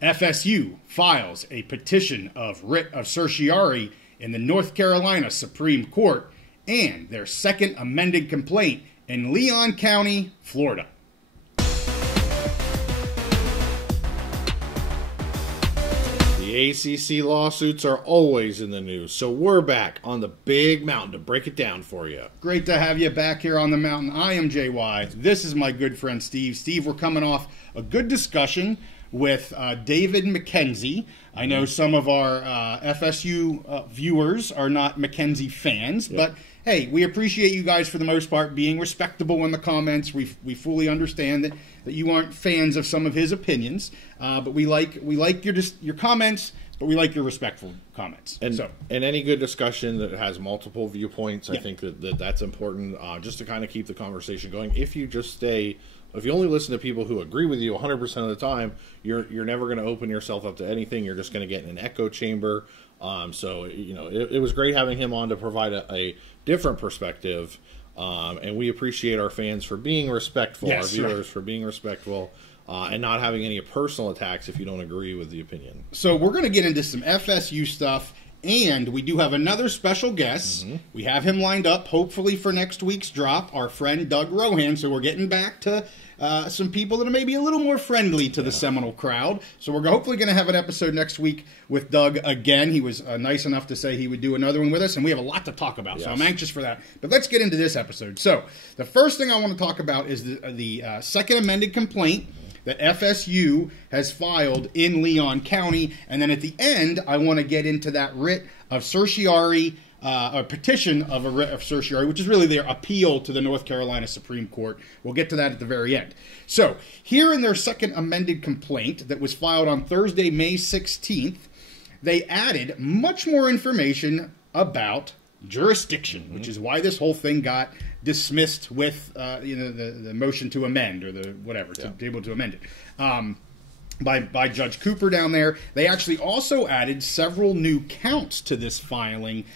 FSU files a petition of writ of certiorari in the North Carolina Supreme Court and their second amended complaint in Leon County, Florida. The ACC lawsuits are always in the news, so we're back on the big mountain to break it down for you. Great to have you back here on the mountain. I am JY. This is my good friend Steve. Steve, we're coming off a good discussion with David McKenzie. I know some of our FSU viewers are not McKenzie fans, but hey, we appreciate you guys for the most part being respectable in the comments. We fully understand that you aren't fans of some of his opinions, but we like your comments, but we like your respectful comments. And any good discussion that has multiple viewpoints, I think that's important, just to kind of keep the conversation going. If you only listen to people who agree with you 100% of the time, you're never going to open yourself up to anything. You're just going to get in an echo chamber. So, it was great having him on to provide a different perspective. And we appreciate our fans for being respectful, our viewers for being respectful, and not having any personal attacks if you don't agree with the opinion. So we're going to get into some FSU stuff. And we do have another special guest. We have him lined up, hopefully, for next week's drop, our friend Doug Rohan. So we're getting back to some people that are maybe a little more friendly to the Seminole crowd. So we're hopefully going to have an episode next week with Doug again. He was nice enough to say he would do another one with us, and we have a lot to talk about. So I'm anxious for that. But let's get into this episode. So the first thing I want to talk about is the second amended complaint that FSU has filed in Leon County. And then at the end, I want to get into that writ of certiorari, a petition of a writ of certiorari, which is really their appeal to the North Carolina Supreme Court. We'll get to that at the very end. So here in their second amended complaint that was filed on Thursday, May 16th, they added much more information about jurisdiction, which is why this whole thing got dismissed with the motion to amend, or the whatever, to be able to amend it by Judge Cooper down there. They actually also added several new counts to this filing,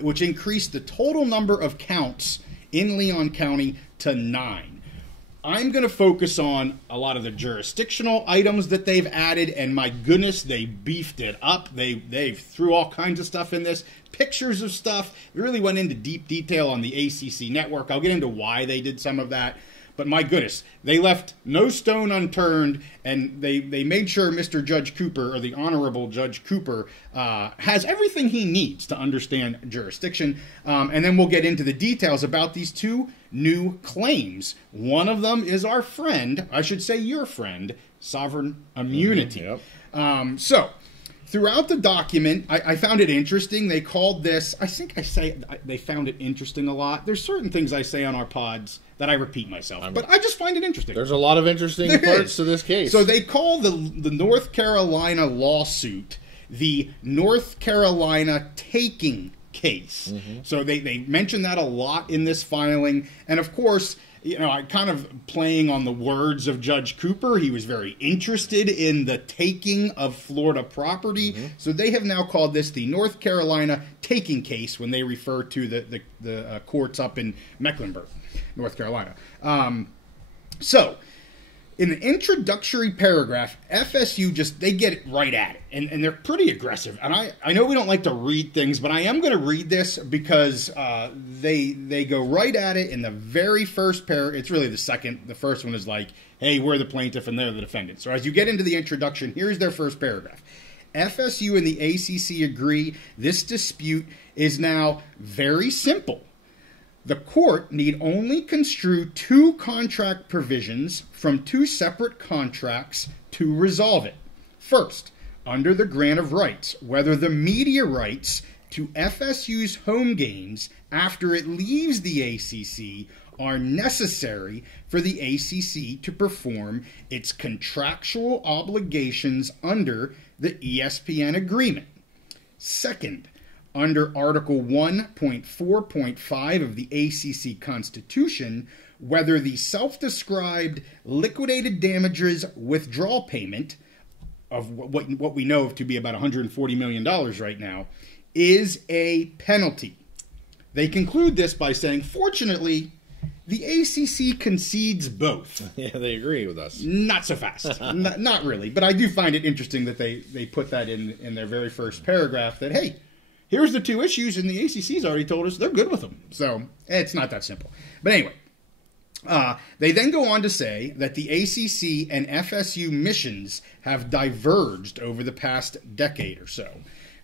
which increased the total number of counts in Leon County to 9. I'm going to focus on a lot of the jurisdictional items that they've added, and my goodness, they beefed it up. They threw all kinds of stuff in this, pictures of stuff. It really went into deep detail on the ACC network. I'll get into why they did some of that. But my goodness, they left no stone unturned, and they made sure Mr. Judge Cooper, or the Honorable Judge Cooper, has everything he needs to understand jurisdiction. And then we'll get into the details about these two new claims. One of them is our friend, I should say your friend, sovereign immunity. So throughout the document, I found it interesting. They called this, they found it interesting a lot. There's certain things I say on our pods that I repeat myself, but I just find it interesting. There's a lot of interesting parts to this case. So they call the North Carolina lawsuit the North Carolina taking case. So they mention that a lot in this filing. And of course, I kind of playing on the words of Judge Cooper. He was very interested in the taking of Florida property. So they have now called this the North Carolina taking case when they refer to the courts up in Mecklenburg, North Carolina. So in the introductory paragraph, FSU they get it right at it, and they're pretty aggressive. And I know we don't like to read things, but I am going to read this because they go right at it in the very first paragraph. It's really the second. The first one is like, hey, we're the plaintiff and they're the defendant. So as you get into the introduction, here's their first paragraph. FSU and the ACC agree this dispute is now very simple. The court need only construe two contract provisions from two separate contracts to resolve it. First, under the grant of rights, whether the media rights to FSU's home games after it leaves the ACC are necessary for the ACC to perform its contractual obligations under the ESPN agreement. Second, under Article 1.4.5 of the ACC Constitution, whether the self-described liquidated damages withdrawal payment of what we know to be about $140 million right now is a penalty. They conclude this by saying, fortunately, The ACC concedes both. Yeah, they agree with us. Not so fast. Not really. But I do find it interesting that they put that in their very first paragraph that, hey, here's the two issues, and the ACC's already told us they're good with them. So it's not that simple. But anyway, they then go on to say that the ACC and FSU missions have diverged over the past decade or so.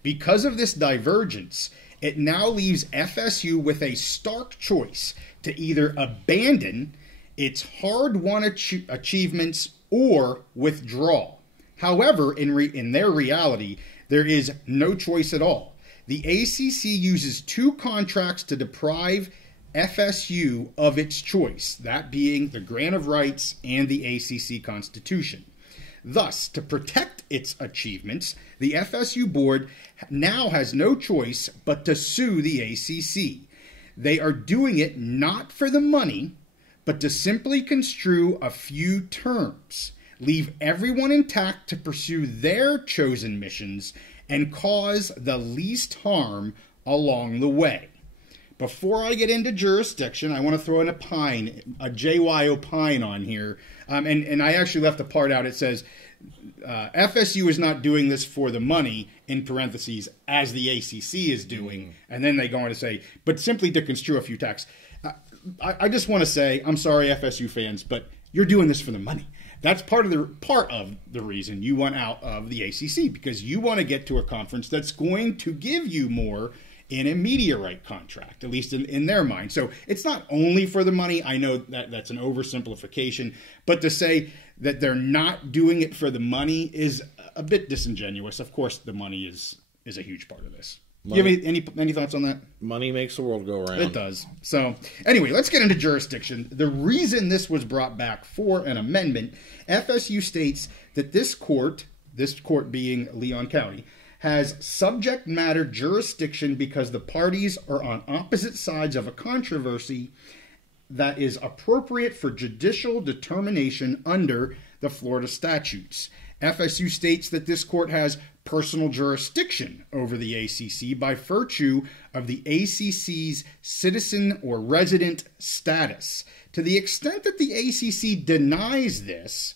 Because of this divergence, it now leaves FSU with a stark choice to either abandon its hard-won achievements or withdraw. However, in their reality, there is no choice at all. The ACC uses two contracts to deprive FSU of its choice, that being the Grant of Rights and the ACC Constitution. Thus, to protect its achievements, the FSU board now has no choice but to sue the ACC. They are doing it not for the money, but to simply construe a few terms, leave everyone intact to pursue their chosen missions, and cause the least harm along the way. Before I get into jurisdiction, I want to throw in a JY opine on here. And I actually left the part out. It says, FSU is not doing this for the money, in parentheses, as the ACC is doing. And then they go on to say, but simply to construe a few texts. I just want to say, I'm sorry, FSU fans, but you're doing this for the money. That's part of the reason you want out of the ACC, because you want to get to a conference that's going to give you more in a media right contract, at least in their mind. So it's not only for the money. I know that that's an oversimplification, but to say that they're not doing it for the money is a bit disingenuous. Of course, the money is a huge part of this. Do you have any thoughts on that? Money makes the world go round. It does. So anyway, let's get into jurisdiction. The reason this was brought back for an amendment, FSU states that this court being Leon County, has subject matter jurisdiction because the parties are on opposite sides of a controversy that is appropriate for judicial determination under the Florida statutes. FSU states that this court has personal jurisdiction over the ACC by virtue of the ACC's citizen or resident status. To the extent that the ACC denies this,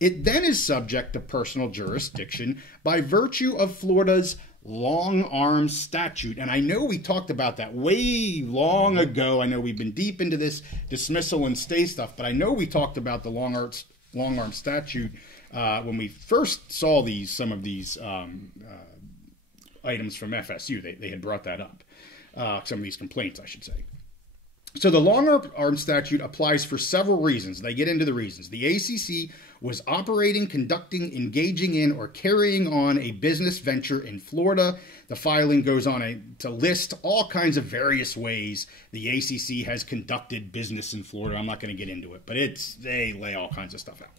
it then is subject to personal jurisdiction by virtue of Florida's long-arm statute. And I know we talked about that way long ago. I know we've been deep into this dismissal and stay stuff, but I know we talked about the long-arm statute when we first saw some of these items from FSU. They had brought that up, some of these complaints, I should say. So the long-arm statute applies for several reasons. They get into the reasons. The ACC was operating, conducting, engaging in, or carrying on a business venture in Florida. The filing goes on to list all kinds of various ways the ACC has conducted business in Florida. I'm not going to get into it, but they lay all kinds of stuff out.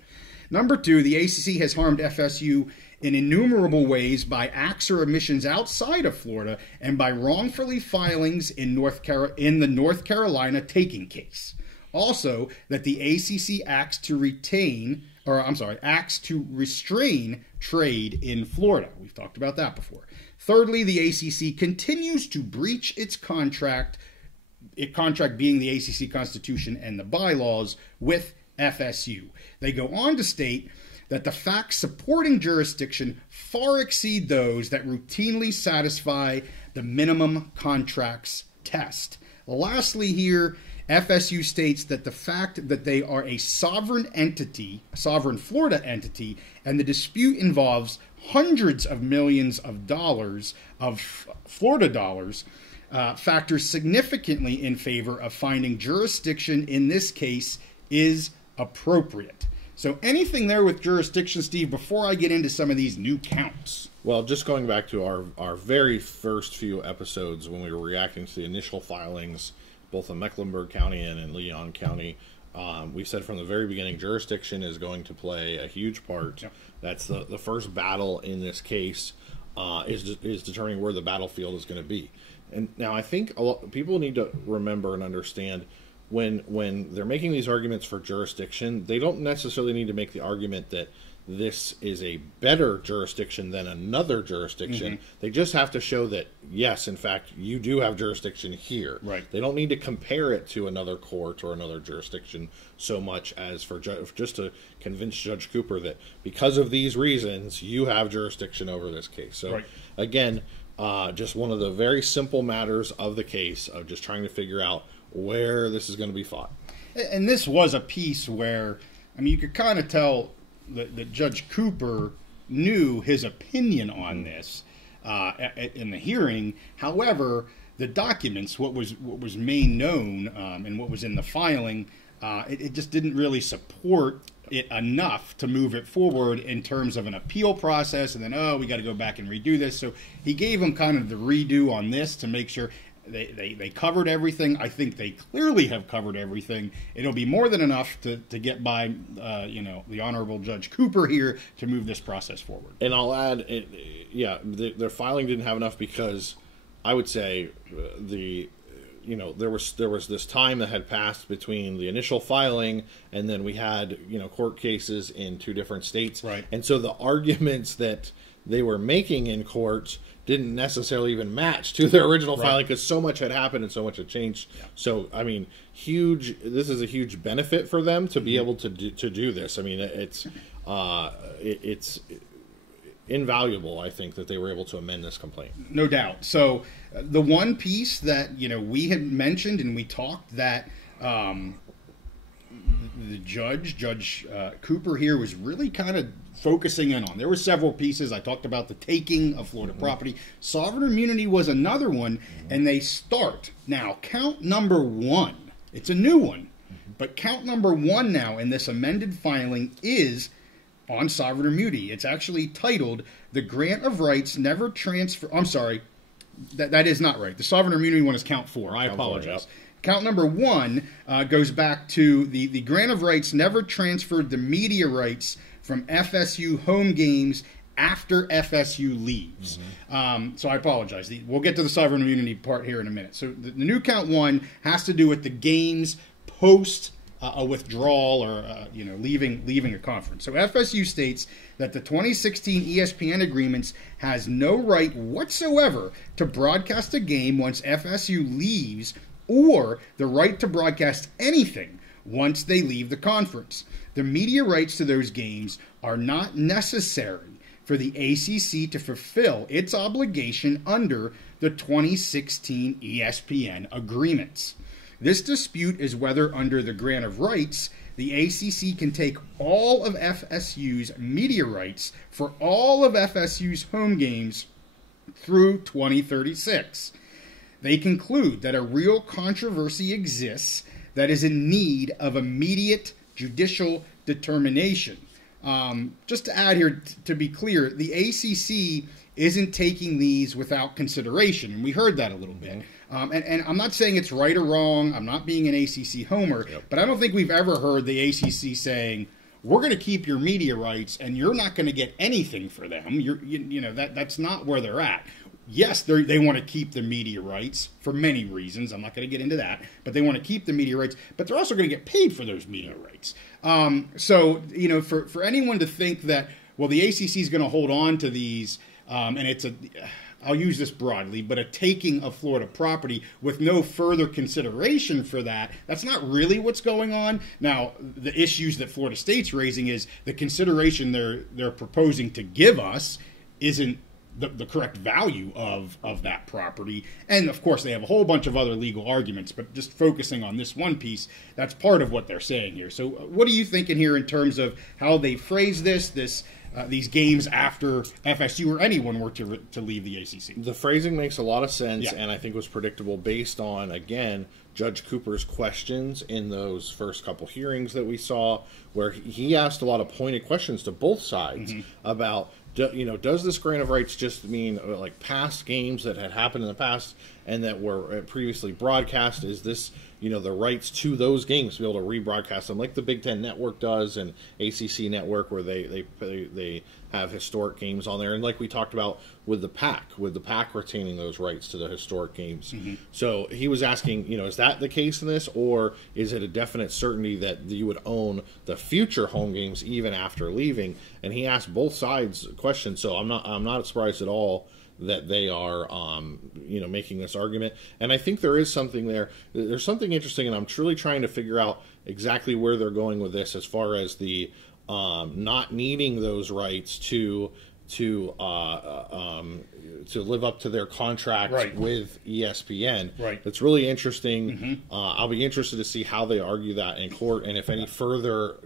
Number two, the ACC has harmed FSU in innumerable ways by acts or omissions outside of Florida and by wrongfully filings in the North Carolina taking case. Also, that the ACC acts to restrain trade in Florida. We've talked about that before. Thirdly, the ACC continues to breach its contract being the ACC Constitution and the bylaws with FSU. They go on to state that the facts supporting jurisdiction far exceed those that routinely satisfy the minimum contracts test. Lastly here, FSU states that the fact that they are a sovereign Florida entity, and the dispute involves hundreds of millions of dollars of Florida dollars, factors significantly in favor of finding jurisdiction in this case is appropriate. So anything there with jurisdiction, Steve, before I get into some of these new counts? Well, just going back to our very first few episodes when we were reacting to the initial filings, both in Mecklenburg County and in Leon County, we said from the very beginning jurisdiction is going to play a huge part. Yep. That's the first battle in this case, is determining where the battlefield is going to be. And now I think people need to remember and understand when they're making these arguments for jurisdiction, they don't necessarily need to make the argument that this is a better jurisdiction than another jurisdiction. They just have to show that, yes, in fact, you do have jurisdiction here. Right. They don't need to compare it to another court or another jurisdiction so much as for just to convince Judge Cooper that because of these reasons, you have jurisdiction over this case. So, again, just one of the very simple matters of the case of just trying to figure out where this is going to be fought. And this was a piece where, I mean, you could kind of tell that Judge Cooper knew his opinion on this in the hearing. However, the documents, what was made known and what was in the filing, it just didn't really support it enough to move it forward in terms of an appeal process. And then, oh, we got to go back and redo this. So he gave him kind of the redo on this to make sure they covered everything. I think they clearly have covered everything. It'll be more than enough to get by, the Honorable Judge Cooper here to move this process forward. And I'll add, their filing didn't have enough because I would say there was this time that had passed between the initial filing and then we had, court cases in 2 different states. Right. And so the arguments that they were making in court didn't necessarily even match to their original filing because so much had happened and so much had changed. Yeah. So, I mean, this is a huge benefit for them to be able to do this. I mean, it's invaluable, I think, that they were able to amend this complaint. No doubt. So the one piece that, we had mentioned and we talked that the Judge Cooper here was really kind of focusing in on. There were several pieces. I talked about the taking of Florida property. Sovereign immunity was another one, and they start. Now, count number 1. It's a new one, but count number 1 now in this amended filing is on sovereign immunity. It's actually titled, "The Grant of Rights Never Transfer..." I'm sorry, that is not right. The sovereign immunity one is count 4. I apologize. Count number 1 goes back to the grant of rights never transferred the media rights from FSU home games after FSU leaves. So I apologize. We'll get to the sovereign immunity part here in a minute. So the new count 1 has to do with the games post a withdrawal or leaving a conference. So FSU states that the 2016 ESPN agreements has no right whatsoever to broadcast a game once FSU leaves, or the right to broadcast anything once they leave the conference. The media rights to those games are not necessary for the ACC to fulfill its obligation under the 2016 ESPN agreements. This dispute is whether, under the grant of rights, the ACC can take all of FSU's media rights for all of FSU's home games through 2036. They conclude that a real controversy exists that is in need of immediate judicial determination. Just to add here, to be clear, the ACC isn't taking these without consideration, and we heard that a little bit. And I'm not saying it's right or wrong. I'm not being an ACC homer, but I don't think we've ever heard the ACC saying, we're going to keep your media rights and you're not going to get anything for them. That's not where they're at. Yes, they want to keep the media rights for many reasons. I'm not going to get into that, but they want to keep the media rights, but they're also going to get paid for those media rights. So, for anyone to think that, well, the ACC is going to hold on to these, and it's I'll use this broadly, but a taking of Florida property with no further consideration for that, that's not really what's going on. Now, the issues that Florida State's raising is the consideration they're proposing to give us isn't the correct value of that property. And, of course, they have a whole bunch of other legal arguments, but just focusing on this one piece, that's part of what they're saying here. So what are you thinking here in terms of how they phrase these games after FSU or anyone were to leave the ACC? The phrasing makes a lot of sense, and I think was predictable based on, again, Judge Cooper's questions in those first couple hearings that we saw, where he asked a lot of pointed questions to both sides about, does this grant of rights just mean like past games that had happened in the past and that were previously broadcast? Is this, the rights to those games to be able to rebroadcast them like the Big Ten Network does and ACC Network, where they have historic games on there, and like we talked about with the PAC retaining those rights to the historic games. So he was asking, is that the case in this, or is it a definite certainty that you would own the future home games even after leaving? and he asked both sides questions. So I'm not surprised at all that they are, making this argument. And I think there is something there. There's something interesting, and I'm truly trying to figure out exactly where they're going with this as far as the not needing those rights to live up to their contract with ESPN. Right. It's really interesting. I'll be interested to see how they argue that in court, and if any further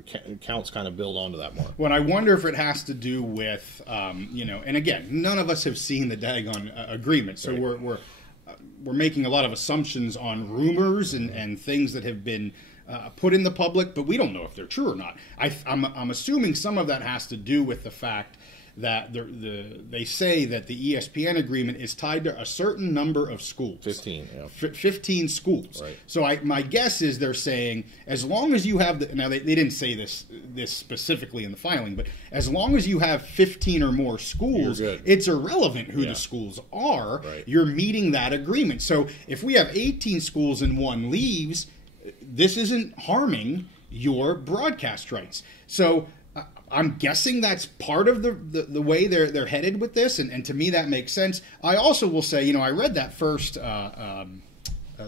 counts kind of build onto that more. Well, I wonder if it has to do with, and again, none of us have seen the daggone agreement, so we're making a lot of assumptions on rumors and things that have been put in the public, but we don't know if they're true or not. I'm assuming some of that has to do with the fact that they say that the ESPN agreement is tied to a certain number of schools. 15, yeah. 15 schools. Right. So my guess is they're saying, as long as you have now they didn't say this specifically in the filing, but as long as you have 15 or more schools, it's irrelevant who the schools are. Right. You're meeting that agreement. So if we have 18 schools and one leaves, this isn't harming your broadcast rights. So I'm guessing that's part of the way they're headed with this, and to me that makes sense. I also will say, I read that first the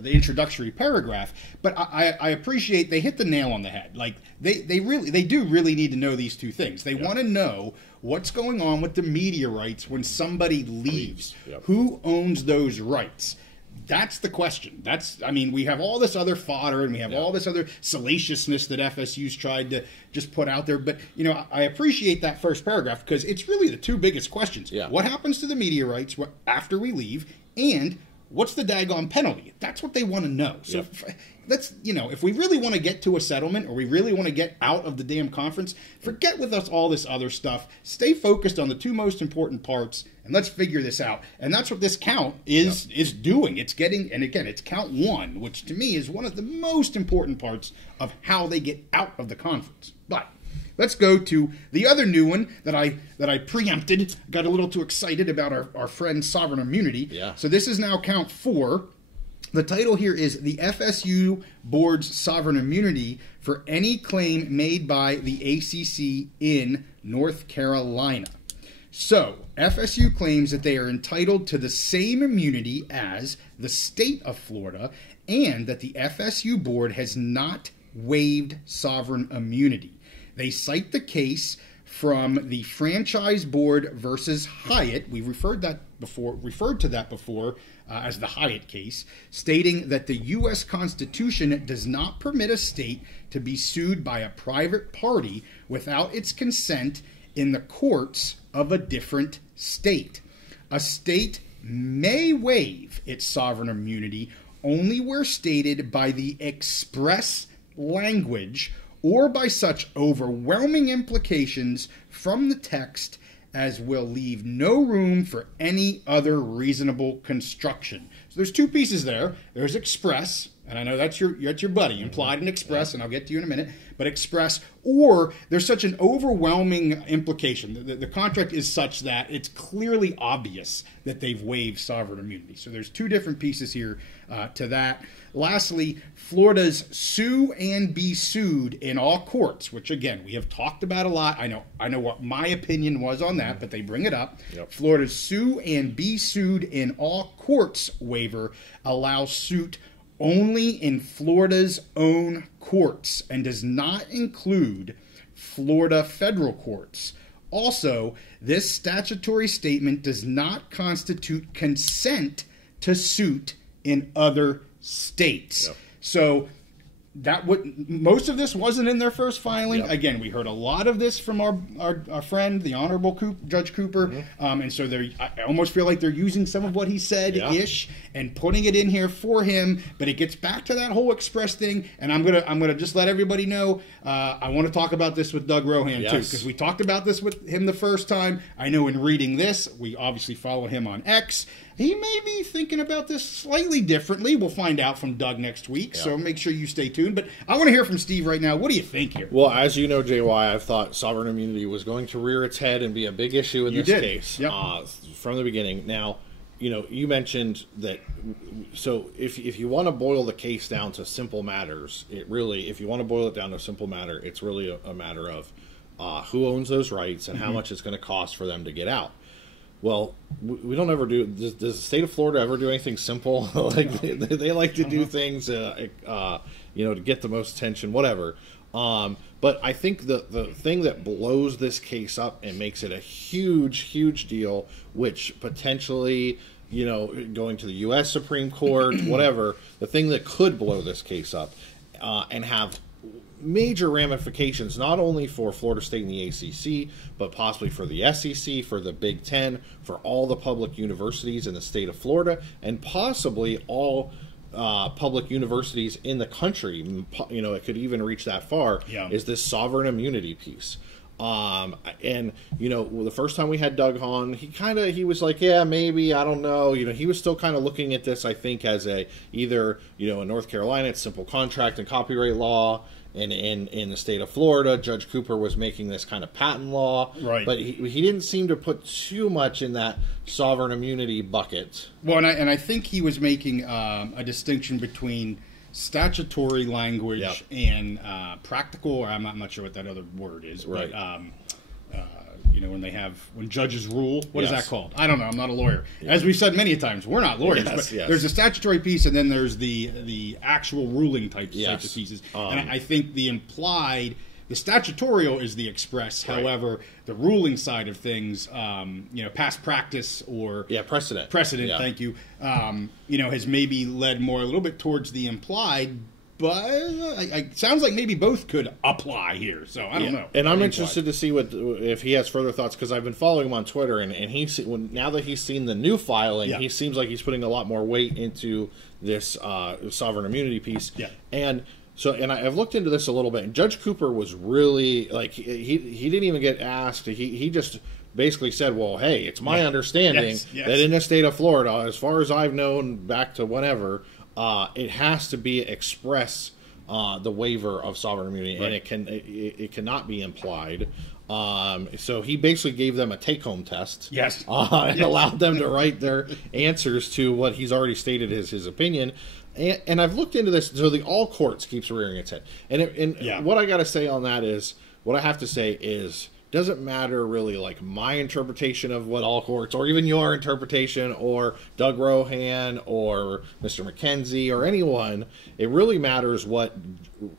introductory paragraph, but I appreciate they hit the nail on the head. Like they do really need to know these two things. They want to know what's going on with the media rights when somebody leaves. Who owns those rights? That's the question. We have all this other fodder and we have all this other salaciousness that FSU's tried to just put out there. But, I appreciate that first paragraph because it's really the two biggest questions. Yeah. What happens to the media rights after we leave, and what's the daggone penalty? That's what they want to know. So let's, if we really want to get to a settlement or we really want to get out of the damn conference, forget with us all this other stuff. Stay focused on the two most important parts and let's figure this out. And that's what this count is doing. It's getting, and again, it's count one, which to me is one of the most important parts of how they get out of the conference. But let's go to the other new one that I preempted. Got a little too excited about our friend sovereign immunity. Yeah. So this is now count 4. The title here is the FSU Board's sovereign immunity for any claim made by the ACC in North Carolina. So, FSU claims that they are entitled to the same immunity as the state of Florida and that the FSU Board has not waived sovereign immunity. They cite the case from the Franchise Board versus Hyatt. We referred to that before as the Hyatt case, stating that the U.S. Constitution does not permit a state to be sued by a private party without its consent in the courts of a different state. A state may waive its sovereign immunity only where stated by the express language or by such overwhelming implications from the text as will leave no room for any other reasonable construction. So there's two pieces there. There's express, and I know that's your buddy, implied and express, and I'll get to you in a minute, but express, or there's such an overwhelming implication. The contract is such that it's clearly obvious that they've waived sovereign immunity. So there's two different pieces here to that. Lastly, Florida's sue and be sued in all courts, which again, we have talked about a lot. I know what my opinion was on that, but they bring it up. Yep. Florida's sue and be sued in all courts waiver allows suit only in Florida's own courts and does not include Florida federal courts. Also, this statutory statement does not constitute consent to suit in other states. Yep. So most of this wasn't in their first filing. Yep. Again, we heard a lot of this from our friend, the Honorable Judge Cooper, and so I almost feel like they're using some of what he said-ish and putting it in here for him. But it gets back to that whole express thing, and I'm gonna just let everybody know. I want to talk about this with Doug Rohan too, because we talked about this with him the first time. I know in reading this, we obviously follow him on X. He may be thinking about this slightly differently. We'll find out from Doug next week, so make sure you stay tuned. But I want to hear from Steve right now. What do you think here? Well, as you know, JY, I've thought sovereign immunity was going to rear its head and be a big issue in this case from the beginning. Now, you mentioned that, so if you want to boil the case down to simple matters, if you want to boil it down to a simple matter, it's really a matter of who owns those rights, and how much it's going to cost for them to get out. Well, we don't ever do. Does the state of Florida ever do anything simple? Like they like to do things, to get the most attention, whatever. But I think the thing that blows this case up and makes it a huge deal, which potentially, going to the U.S. Supreme Court, whatever, the thing that could blow this case up and have major ramifications, not only for Florida State and the ACC, but possibly for the SEC, for the Big Ten, for all the public universities in the state of Florida, and possibly all public universities in the country. It could even reach that far. Yeah. Is this sovereign immunity piece? The first time we had Doug on, he was like, yeah, maybe, I don't know. He was still kind of looking at this, I think, as either in North Carolina, it's simple contract and copyright law. And in the state of Florida, Judge Cooper was making this kind of patent law. Right. But he didn't seem to put too much in that sovereign immunity bucket. Well, and I think he was making a distinction between statutory language and practical, or I'm not sure what that other word is. Right. But, when judges rule, what is that called? I don't know. I'm not a lawyer. Yeah. As we've said many times, we're not lawyers. But there's a statutory piece, and then there's the actual ruling types of pieces. And I think the statutorial is the express. Right. However, the ruling side of things, past practice or precedent. Yeah. Thank you. Has maybe led more a little bit towards the implied. But it sounds like maybe both could apply here, so I don't know. And I'm interested to see if he has further thoughts, because I've been following him on Twitter, and now that he's seen the new filing, he seems like he's putting a lot more weight into this sovereign immunity piece. Yeah. And I've looked into this a little bit, and Judge Cooper was really, like, he didn't even get asked. He just basically said, well, hey, it's my understanding that in the state of Florida, as far as I've known back to whenever, it has to be express the waiver of sovereign immunity, and it cannot be implied. So he basically gave them a take-home test. Yes. And allowed them to write their answers to what he's already stated as his opinion. And I've looked into this, so the all courts keeps rearing its head. And what I got to say on that is, what I have to say is, doesn't matter really like my interpretation of what all courts, or even your interpretation, or Doug Rohan, or Mr. McKenzie, or anyone. It really matters what,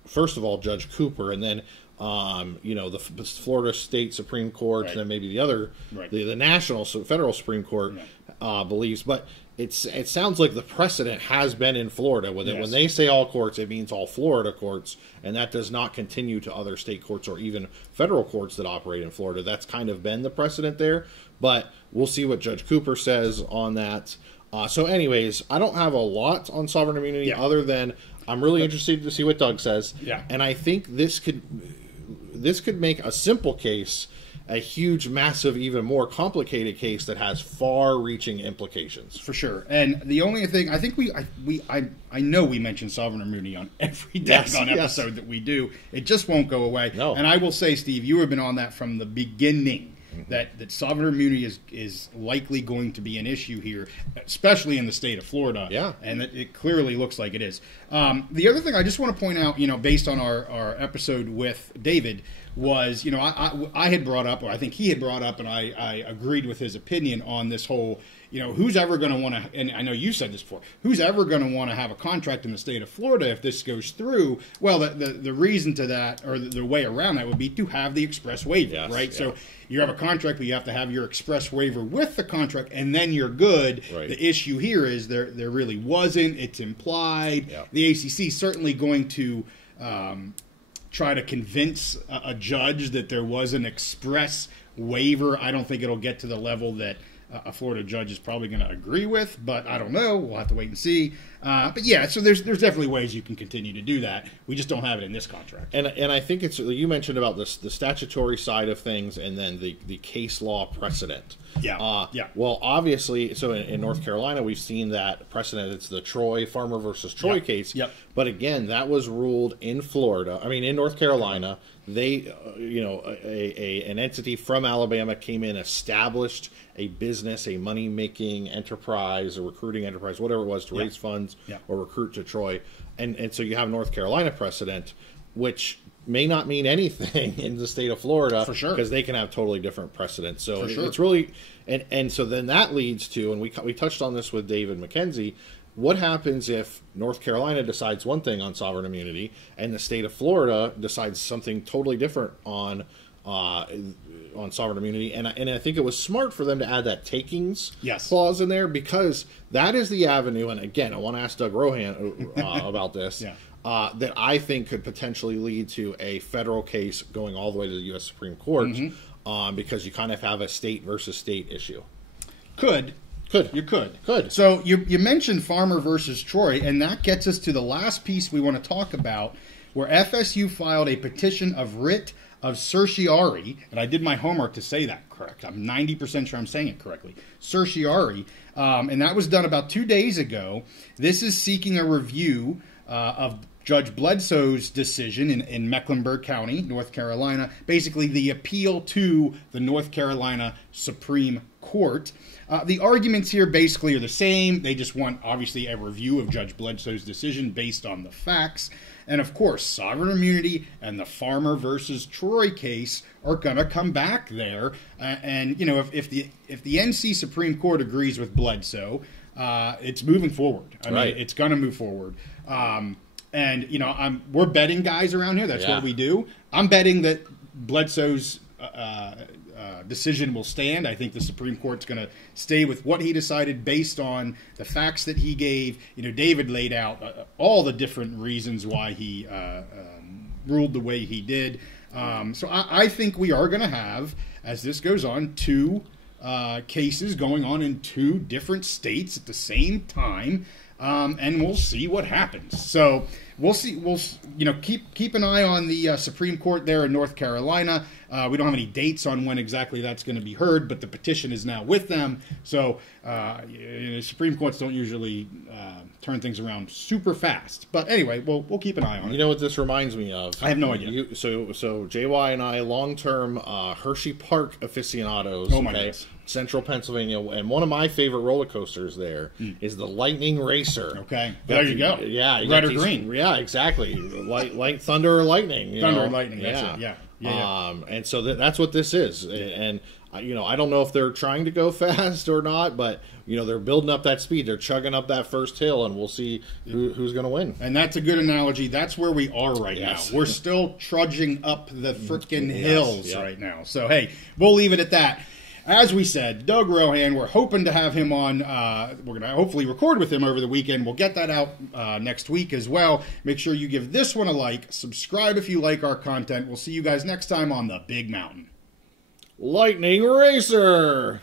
first of all, Judge Cooper, and then the Florida State Supreme Court, and then maybe the other, the national, federal Supreme Court believes. But it sounds like the precedent has been in Florida. When they say all courts, it means all Florida courts, and that does not continue to other state courts or even federal courts that operate in Florida. That's kind of been the precedent there, but we'll see what Judge Cooper says on that. So anyways, I don't have a lot on sovereign immunity other than I'm really interested to see what Doug says. Yeah. And I think this could make a simple case a huge, massive, even more complicated case that has far-reaching implications. For sure. And the only thing, I think I know we mention sovereign immunity on every episode that we do. It just won't go away. No. And I will say, Steve, you have been on that from the beginning, that sovereign immunity is likely going to be an issue here, especially in the state of Florida. Yeah. And it clearly looks like it is. The other thing I just want to point out, based on our episode with David, was, I had brought up, or I think he had brought up, and I agreed with his opinion on this whole, who's ever going to want to, and I know you said this before, who's ever going to want to have a contract in the state of Florida if this goes through? Well, the reason to that, or the way around that, would be to have the express waiver, right? Yeah. So you have a contract, but you have to have your express waiver with the contract, and then you're good. Right. The issue here is there really wasn't. It's implied. Yeah. The ACC is certainly going to try to convince a judge that there was an express waiver. I don't think it'll get to the level that a Florida judge is probably going to agree with, but I don't know. We'll have to wait and see. But yeah, so there's definitely ways you can continue to do that. We just don't have it in this contract. And I think it's, you mentioned about the statutory side of things, and then the case law precedent. Yeah. Well, obviously, so in North Carolina, we've seen that precedent. It's the Farmer versus Troy case. Yep. But again, that was ruled in Florida. I mean, in North Carolina, they, an entity from Alabama came in, established a business, a money-making enterprise, a recruiting enterprise, whatever it was, to raise funds or recruit to Troy. And so you have North Carolina precedent, which may not mean anything in the state of Florida, for sure, because they can have totally different precedents. So sure. it's really, and so then that leads to, and we touched on this with David McKenzie. What happens if North Carolina decides one thing on sovereign immunity and the state of Florida decides something totally different on sovereign immunity? And I think it was smart for them to add that takings clause in there, because that is the avenue. And again, I want to ask Doug Rohan about this. That I think could potentially lead to a federal case going all the way to the U.S. Supreme Court, because you kind of have a state versus state issue. You could. So you mentioned Farmer versus Troy, and that gets us to the last piece we want to talk about, where FSU filed a petition of writ of certiorari, and I did my homework to say that correct. I'm 90% sure I'm saying it correctly. Certiorari, and that was done about 2 days ago. This is seeking a review of Judge Bledsoe's decision in Mecklenburg County, North Carolina, basically the appeal to the North Carolina Supreme Court. The arguments here basically are the same. They just want, obviously, a review of Judge Bledsoe's decision based on the facts. And, of course, sovereign immunity and the Farmer versus Troy case are going to come back there. And, you know, if the NC Supreme Court agrees with Bledsoe, it's moving forward. I mean, it's going to move forward. And, you know, we're betting guys around here. That's what we do. I'm betting that Bledsoe's decision will stand. I think the Supreme Court's going to stay with what he decided based on the facts that he gave. You know, David laid out all the different reasons why he ruled the way he did. So I think we are going to have, as this goes on, two cases going on in two different states at the same time. And we'll see what happens. So we'll see. We'll keep an eye on the Supreme Court there in North Carolina. We don't have any dates on when exactly that's going to be heard, but the petition is now with them. So Supreme Courts don't usually turn things around super fast. But anyway, we'll keep an eye on it. You know what this reminds me of? I have no idea. So JY and I, long-term Hershey Park aficionados. Oh my goodness. Central Pennsylvania, and one of my favorite roller coasters there is the Lightning Racer. Okay, there you go. Yeah, red or green. Yeah, exactly. Light thunder or lightning. Thunder or lightning. That's it. Yeah. And so that's what this is. And I don't know if they're trying to go fast or not, but they're building up that speed. They're chugging up that first hill, and we'll see who's going to win. And that's a good analogy. That's where we are right now. We're still trudging up the frickin' hills right now. So hey, we'll leave it at that. As we said, Doug Rohan, we're hoping to have him on. We're going to hopefully record with him over the weekend. We'll get that out next week as well. Make sure you give this one a like. Subscribe if you like our content. We'll see you guys next time on The Big Mountain. Lightning Racer!